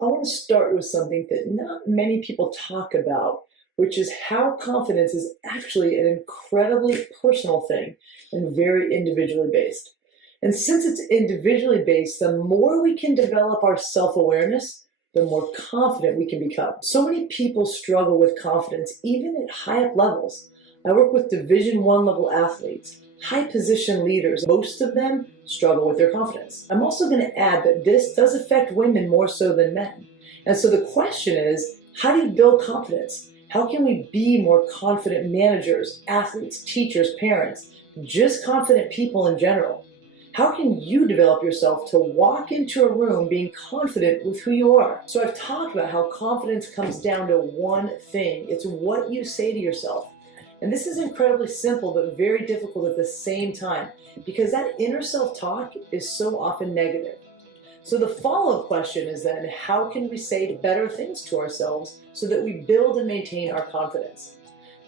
I want to start with something that not many people talk about, which is how confidence is actually an incredibly personal thing and very individually based. And since it's individually based, the more we can develop our self awareness, the more confident we can become. So many people struggle with confidence, even at high up levels. I work with Division 1 level athletes, high position leaders. Most of them struggle with their confidence. I'm also going to add that this does affect women more so than men. And so the question is, how do you build confidence? How can we be more confident managers, athletes, teachers, parents, just confident people in general? How can you develop yourself to walk into a room being confident with who you are? So I've talked about how confidence comes down to one thing. It's what you say to yourself. And this is incredibly simple, but very difficult at the same time, because that inner self-talk is so often negative. So the follow-up question is then, how can we say better things to ourselves so that we build and maintain our confidence?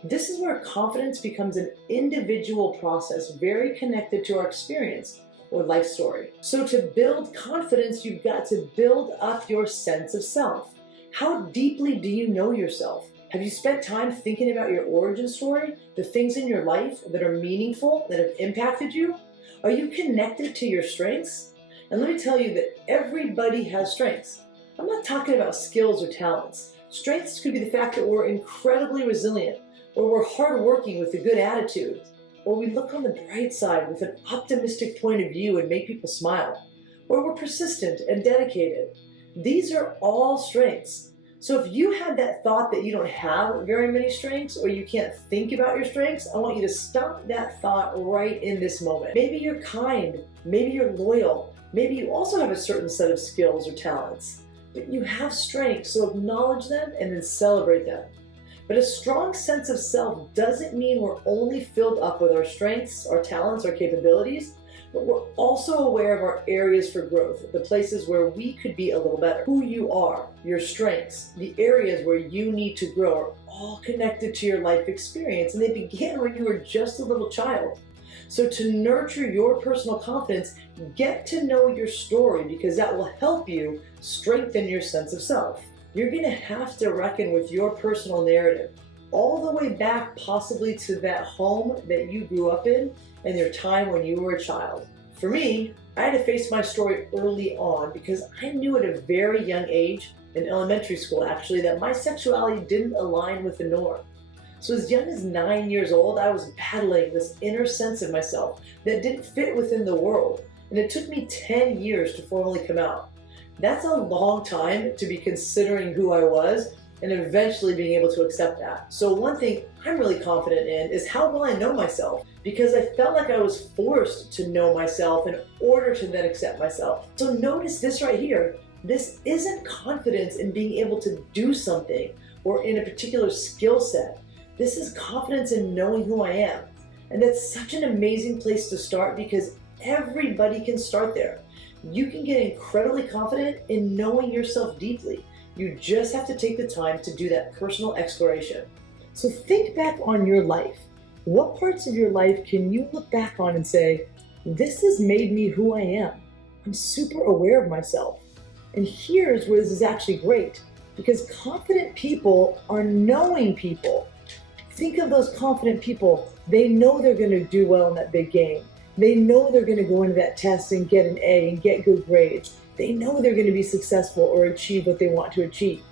This is where confidence becomes an individual process, very connected to our experience or life story. So to build confidence, you've got to build up your sense of self. How deeply do you know yourself? Have you spent time thinking about your origin story, the things in your life that are meaningful, that have impacted you? Are you connected to your strengths? And let me tell you that everybody has strengths. I'm not talking about skills or talents. Strengths could be the fact that we're incredibly resilient, or we're hardworking with a good attitude, or we look on the bright side with an optimistic point of view and make people smile, or we're persistent and dedicated. These are all strengths. So if you had that thought that you don't have very many strengths, or you can't think about your strengths, I want you to stop that thought right in this moment. Maybe you're kind, maybe you're loyal, maybe you also have a certain set of skills or talents, but you have strengths, so acknowledge them and then celebrate them. But a strong sense of self doesn't mean we're only filled up with our strengths, our talents, our capabilities, but we're also aware of our areas for growth, the places where we could be a little better. Who you are, your strengths, the areas where you need to grow are all connected to your life experience, and they began when you were just a little child. So to nurture your personal confidence, get to know your story, because that will help you strengthen your sense of self. You're going to have to reckon with your personal narrative, all the way back possibly to that home that you grew up in and your time when you were a child. For me, I had to face my story early on because I knew at a very young age, in elementary school actually, that my sexuality didn't align with the norm. So as young as 9 years old, I was battling this inner sense of myself that didn't fit within the world. And it took me 10 years to formally come out. That's a long time to be considering who I was and eventually being able to accept that. So one thing I'm really confident in is how well I know myself, because I felt like I was forced to know myself in order to then accept myself. So notice this right here. This isn't confidence in being able to do something or in a particular skill set. This is confidence in knowing who I am. And that's such an amazing place to start, because everybody can start there. You can get incredibly confident in knowing yourself deeply. You just have to take the time to do that personal exploration. So think back on your life. What parts of your life can you look back on and say, this has made me who I am? I'm super aware of myself. And here's where this is actually great, because confident people are knowing people. Think of those confident people. They know they're going to do well in that big game. They know they're going to go into that test and get an A and get good grades. They know they're going to be successful or achieve what they want to achieve.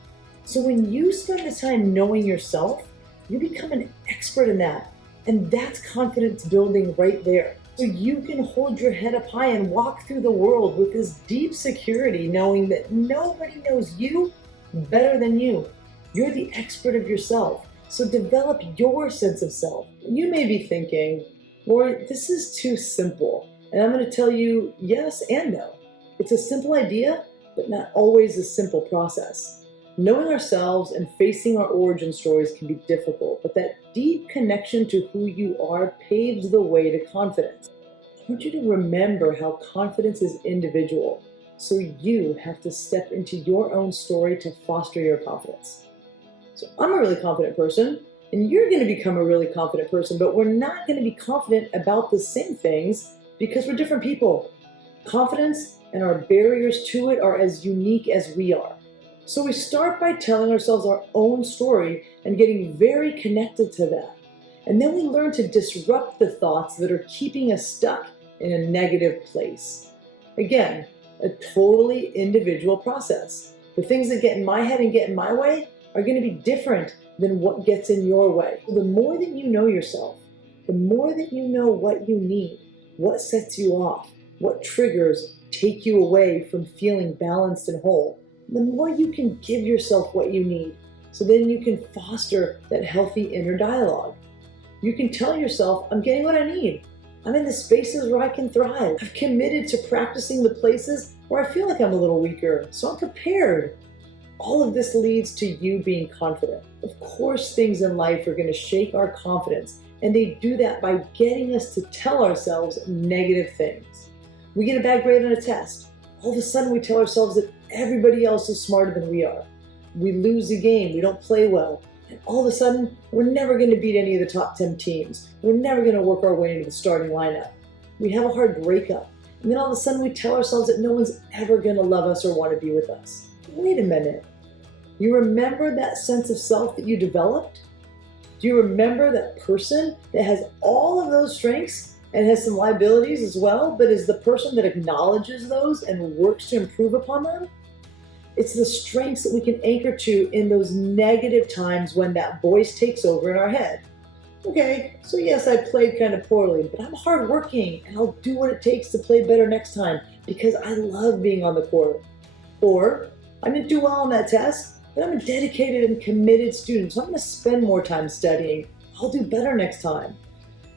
So when you spend the time knowing yourself, you become an expert in that. And that's confidence building right there. So you can hold your head up high and walk through the world with this deep security, knowing that nobody knows you better than you. You're the expert of yourself. So develop your sense of self. You may be thinking, Lord, this is too simple. And I'm going to tell you yes and no. It's a simple idea, but not always a simple process. Knowing ourselves and facing our origin stories can be difficult, but that deep connection to who you are paves the way to confidence. I want you to remember how confidence is individual, so you have to step into your own story to foster your confidence. So I'm a really confident person, and you're going to become a really confident person, but we're not going to be confident about the same things because we're different people. Confidence and our barriers to it are as unique as we are. So we start by telling ourselves our own story and getting very connected to that. And then we learn to disrupt the thoughts that are keeping us stuck in a negative place. Again, a totally individual process. The things that get in my head and get in my way are going to be different than what gets in your way. The more that you know yourself, the more that you know what you need, what sets you off, what triggers take you away from feeling balanced and whole, the more you can give yourself what you need. So then you can foster that healthy inner dialogue. You can tell yourself, I'm getting what I need. I'm in the spaces where I can thrive. I've committed to practicing the places where I feel like I'm a little weaker, so I'm prepared. All of this leads to you being confident. Of course, things in life are going to shake our confidence, and they do that by getting us to tell ourselves negative things. We get a bad grade on a test. All of a sudden, we tell ourselves that everybody else is smarter than we are. We lose a game, we don't play well, and all of a sudden, we're never going to beat any of the top 10 teams. We're never going to work our way into the starting lineup. We have a hard breakup, and then all of a sudden, we tell ourselves that no one's ever going to love us or want to be with us. Wait a minute. You remember that sense of self that you developed? Do you remember that person that has all of those strengths and has some liabilities as well, but is the person that acknowledges those and works to improve upon them? It's the strengths that we can anchor to in those negative times when that voice takes over in our head. Okay, so yes, I played kind of poorly, but I'm hardworking and I'll do what it takes to play better next time because I love being on the court. Or, I didn't do well on that test, but I'm a dedicated and committed student, so I'm going to spend more time studying. I'll do better next time.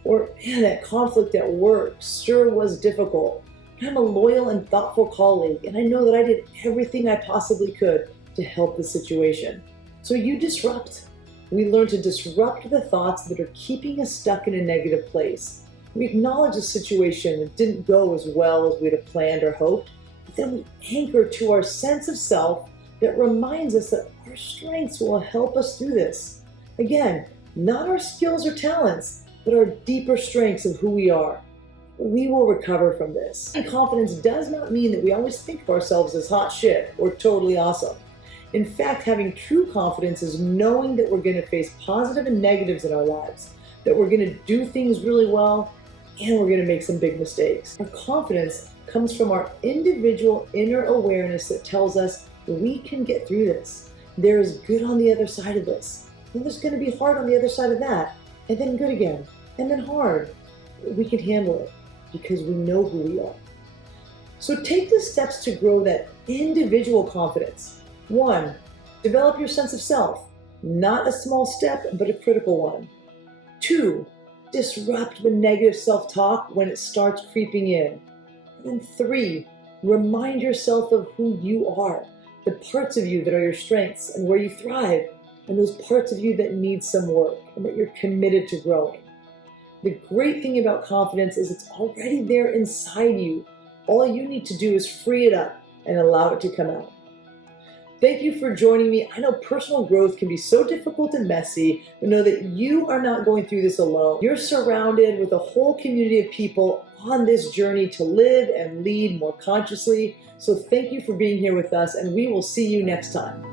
Or, man, that conflict at work sure was difficult. I'm a loyal and thoughtful colleague, and I know that I did everything I possibly could to help the situation. So you disrupt. We learn to disrupt the thoughts that are keeping us stuck in a negative place. We acknowledge a situation that didn't go as well as we'd have planned or hoped, but then we anchor to our sense of self that reminds us that our strengths will help us through this. Again, not our skills or talents, but our deeper strengths of who we are. We will recover from this. And confidence does not mean that we always think of ourselves as hot shit or totally awesome. In fact, having true confidence is knowing that we're going to face positive and negatives in our lives, that we're going to do things really well, and we're going to make some big mistakes. Our confidence comes from our individual inner awareness that tells us we can get through this. There is good on the other side of this. And there's going to be hard on the other side of that. And then good again. And then hard. We can handle it because we know who we are. So take the steps to grow that individual confidence. 1, develop your sense of self. Not a small step, but a critical one. 2, disrupt the negative self-talk when it starts creeping in. And then 3, remind yourself of who you are, the parts of you that are your strengths and where you thrive, and those parts of you that need some work and that you're committed to growing. The great thing about confidence is it's already there inside you. All you need to do is free it up and allow it to come out. Thank you for joining me. I know personal growth can be so difficult and messy, but know that you are not going through this alone. You're surrounded with a whole community of people on this journey to live and lead more consciously. So thank you for being here with us, and we will see you next time.